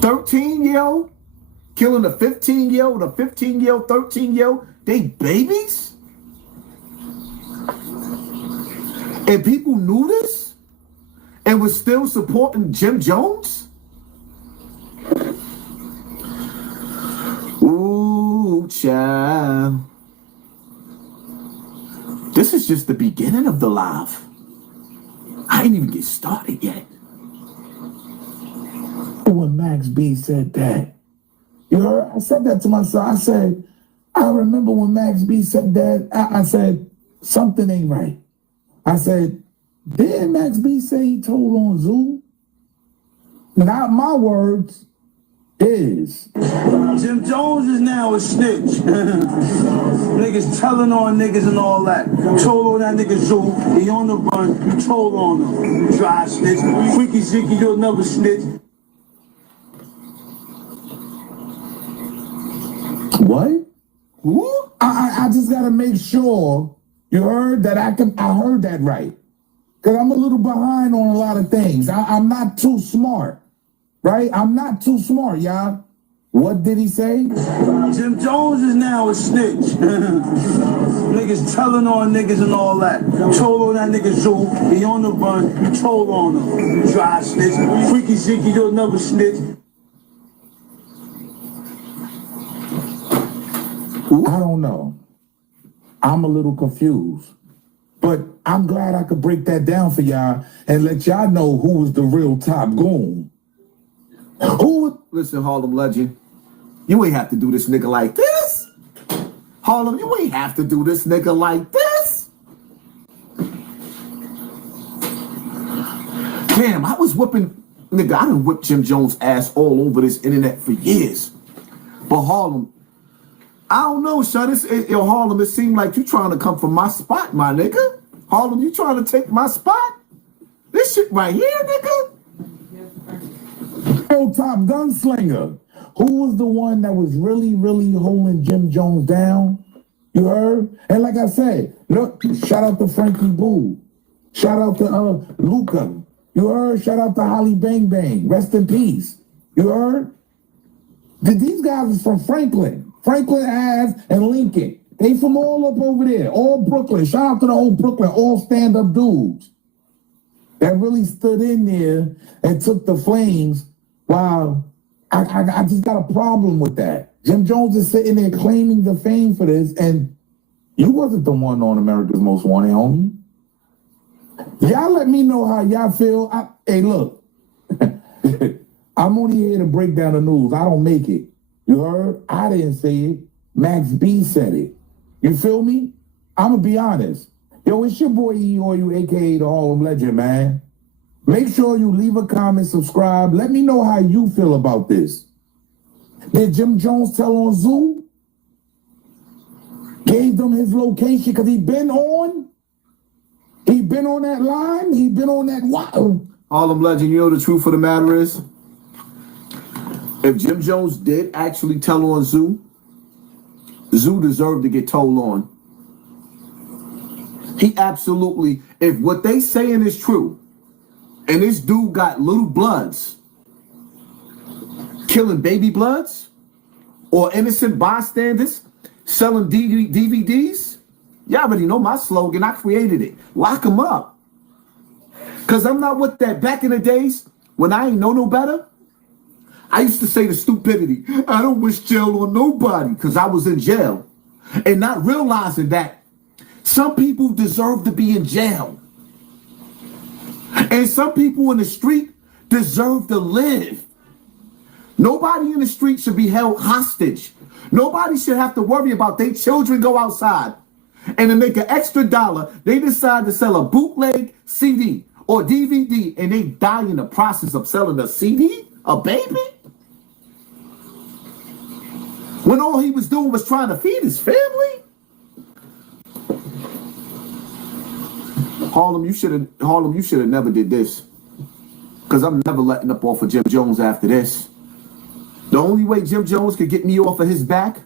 13-year-old killing a 15-year-old, a 15-year-old, 13-year-old, they babies? And people knew this and was still supporting Jim Jones? Ooh, child. This is just the beginning of the live. I ain't even get started yet. When Max B said that, you heard? I said that to myself. I said, I remember when Max B said that, I said, something ain't right. I said, did Max B say he told on Zoo? Not my words, his. Jim Jones is now a snitch. Niggas telling on niggas and all that. You told on that nigga Zoo, he on the run, you told on him. You dry snitch. Freaky Zeke, you'll never snitch. What? Who? I just gotta make sure you heard that I heard that right. Cause I'm a little behind on a lot of things. I'm not too smart, right? I'm not too smart, y'all. What did he say? Jim Jones is now a snitch. Niggas telling on niggas and all that. You told on that nigga Zoo, he on the run, you told on him. You dry snitch. Freaky Zeke, you'll never snitch. I don't know. I'm a little confused. But I'm glad I could break that down for y'all and let y'all know who was the real top goon. Who? Listen, Harlem legend, you ain't have to do this nigga like this. Harlem, you ain't have to do this nigga like this. Damn, I was whooping, nigga, I done whipped Jim Jones' ass all over this internet for years. But Harlem, I don't know, son. Yo, Harlem, it seemed like you trying to come from my spot, my nigga. Harlem, you trying to take my spot? This shit right here, nigga. Real top gunslinger. Who was the one that was really, really holding Jim Jones down? You heard? And like I said, look, shout out to Frankie Boo. Shout out to Luca. You heard? Shout out to Holly Bang Bang. Rest in peace. You heard? These guys is from Franklin, Ave, and Lincoln. They from all up over there, all Brooklyn. Shout out to the whole Brooklyn, all stand-up dudes that really stood in there and took the flames. Wow, I just got a problem with that. Jim Jones is sitting there claiming the fame for this, and you wasn't the one on America's Most Wanted, homie. Y'all let me know how y'all feel. Hey, look, I'm only here to break down the news. I don't make it. You heard? I didn't say it. Max B said it. You feel me? I'm going to be honest. Yo, it's your boy E or you, a.k.a. the Harlem Legend, man. Make sure you leave a comment, subscribe. Let me know how you feel about this. Did Jim Jones tell on Zoo? Gave them his location because he been on that line. He been on that wire. Harlem Legend, you know the truth of the matter is? If Jim Jones did actually tell on Zoo deserved to get told on. He absolutely, if what they saying is true, and this dude got little bloods killing baby bloods or innocent bystanders selling DVDs, y'all already know my slogan. I created it. Lock them up. Because I'm not with that. Back in the days when I ain't know no better, I used to say the stupidity. I don't wish jail on nobody because I was in jail. And not realizing that some people deserve to be in jail. And some people in the street deserve to live. Nobody in the street should be held hostage. Nobody should have to worry about their children go outside and to make an extra dollar, they decide to sell a bootleg CD or DVD and they die in the process of selling a CD, a baby? When all he was doing was trying to feed his family? Harlem, you should have never did this. Because I'm never letting up off of Jim Jones after this. The only way Jim Jones could get me off of his back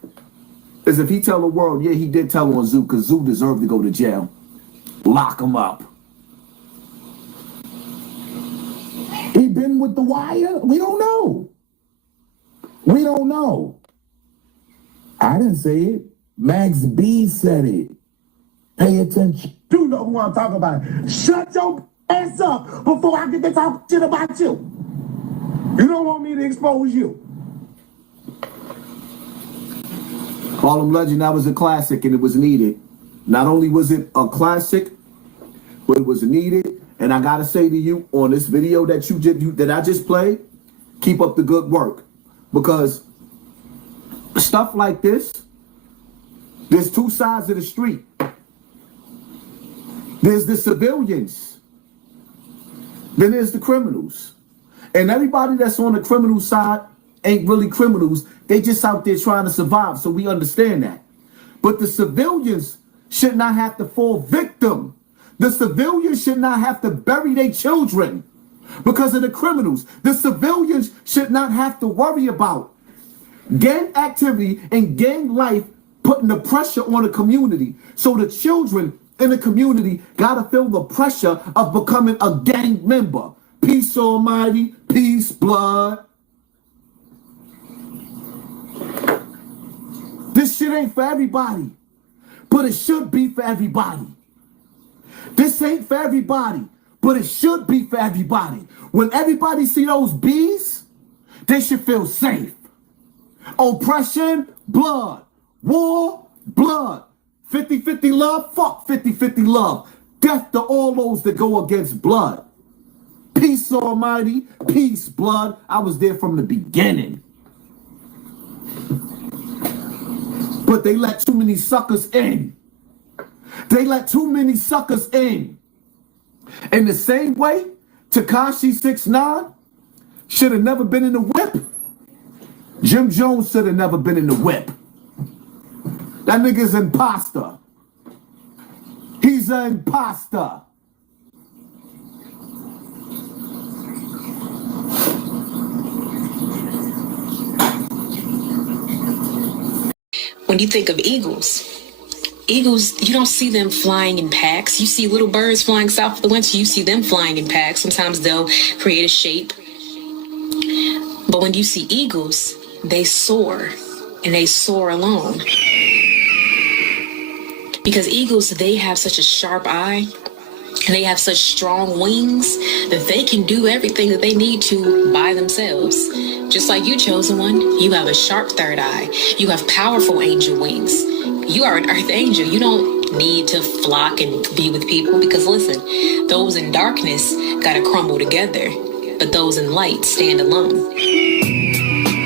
is if he tell the world, yeah, he did tell on Zoo, because Zoo deserved to go to jail. Lock him up. He been with the wire? We don't know. We don't know. I didn't say it. Max B said it. Pay attention. You know who I'm talking about. Shut your ass up before I get to talk shit about you. You don't want me to expose you. Harlem Legend, that was a classic and it was needed. Not only was it a classic, but it was needed. And I gotta say to you, on this video that I just played, keep up the good work. Because stuff like this, there's two sides of the street. There's the civilians. Then there's the criminals. And everybody that's on the criminal side ain't really criminals. They just out there trying to survive. So we understand that. But the civilians should not have to fall victim. The civilians should not have to bury their children because of the criminals. The civilians should not have to worry about gang activity and gang life putting the pressure on the community. So the children in the community gotta feel the pressure of becoming a gang member. Peace almighty, peace, blood. This shit ain't for everybody, but it should be for everybody. This ain't for everybody, but it should be for everybody. When everybody see those bees, they should feel safe. Oppression, blood. War, blood. 50-50 love, fuck 50-50 love. Death to all those that go against blood. Peace almighty, peace, blood. I was there from the beginning. But they let too many suckers in. They let too many suckers in. In the same way, Tekashi 6ix9ine should have never been in the whip. Jim Jones should have never been in the whip. That nigga's an imposter. He's an imposter. When you think of eagles, you don't see them flying in packs. You see little birds flying south of the winter. You see them flying in packs. Sometimes they'll create a shape. But when you see eagles, they soar, and they soar alone. Because eagles, they have such a sharp eye, and they have such strong wings that they can do everything that they need to by themselves. Just like you, chosen one, you have a sharp third eye. You have powerful angel wings. You are an earth angel. You don't need to flock and be with people because listen, those in darkness gotta crumble together, but those in light stand alone.